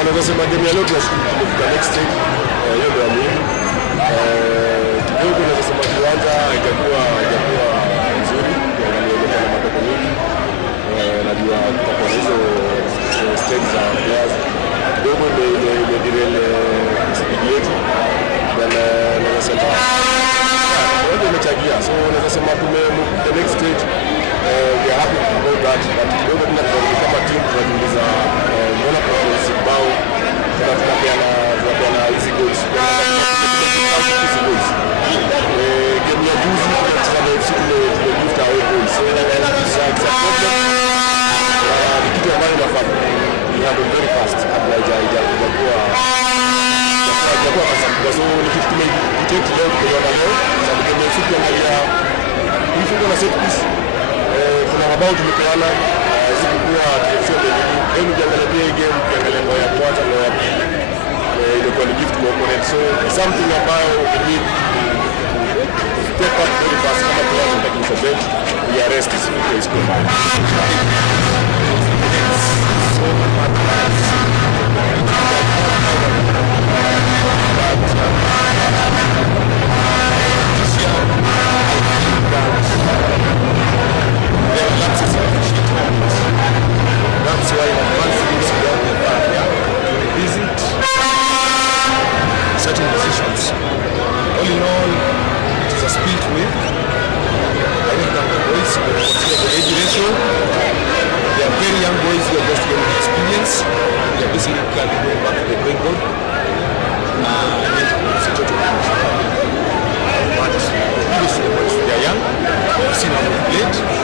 Anaweza sema game ya leo tunashukuru kwa next stage. Hiyo ndio muhimu. Kidogo naweza sema kiwanja haijakuwa nzuri kuangalia na matokeo mengi. Najua kwa hizo stage za players kidogo ndio derail speed yetu. Naweza sema ndio imechangia. So naweza sema the next stage we are happy about that. But kidogo tunataka kama team tunajiuliza mbona performance bao tunapeana hizi goals. Game ya juzi tunacheza na FC tumevuta away goals. So it's a problem. Kitu ambacho tunafaa we have very fast kabla haijakuwa kwa so ni kitu tumekitake leo kwa leo sababu game ya siku angalia hivi kuna set piece kuna mabao tumepeana zilikuwa sio game tuangalie game tuangalie ngoja kwanza ngoja ile kwa gift component so something ambayo we need step up very fast kama tunataka taking for bench we arrest this place combined that's why once we visit certain positions. All in all, it is a split win. I think that the boys will consider the age ratio. They are very young boys who are just getting experience. They are basically going back to the drawing board. And then it's a total finish. But the boys, they are young. We've seen how they played.